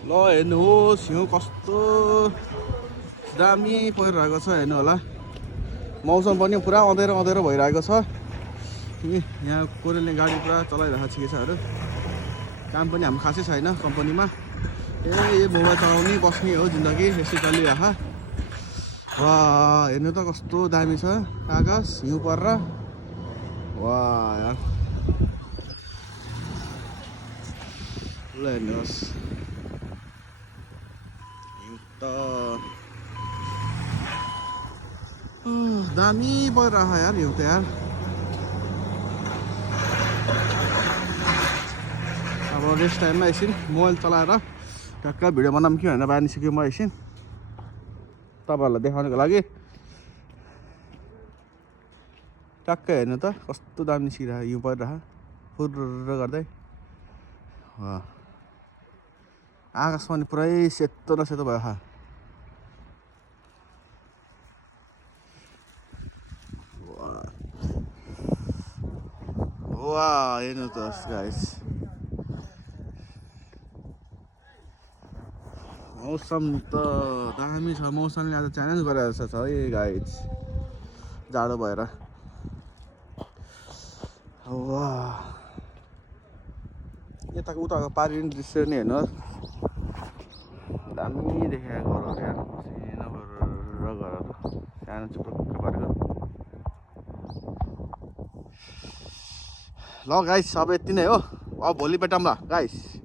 ल हेर्नुहोस् हिउँ कस्तो दामी परिरहेको छ हेर्नु होला। मौसम पनि पुरा अँधेरो अँधेरो भइरहेको छ। यहाँ कोरेलले गाडी पुरा चलाइरहेको छ केटाहरू। काम पनि हाम्रो खासै छैन कम्पनीमा। ये मोबाइल चलाउने बस्ने हो जिन्दगी, यस्तै चलिरह। वाह हेर्नु त कस्तो दामी छ आकाश हिउँ परेर। वाह यार ल हेर्नुहोस् हिउँ त दामी परिरह यार हिउँ त यार। अब रेस्ट टाइममा एकछिन मोबाइल चलाएर टक्क भिडियो बनाऊँ कि भनेर बानी सिक्यो म एकछिन तपाईँहरूलाई देखाउनुको लागि। टक्क हेर्नु त कस्तो दामी निस्किरहेको हिउँ परिरह फुर्र गर्दै। आकाश पनि पुरै सेतो न सेतो भयो। वाह हेर्नु त गाइस मौसम त दामी छ। मौसमले आज च्यालेन्ज गरेर छ है गाइस जाडो भएर। वाह यताको उताको पारिने दृश्य नि हेर्नुहोस् दामी देखेको घरहरू यार। मसिनो घरहरू सानो चुप्पक्क परेको। ल गाइस अब यति नै हो। अब भोलि भेटौँला गाइस।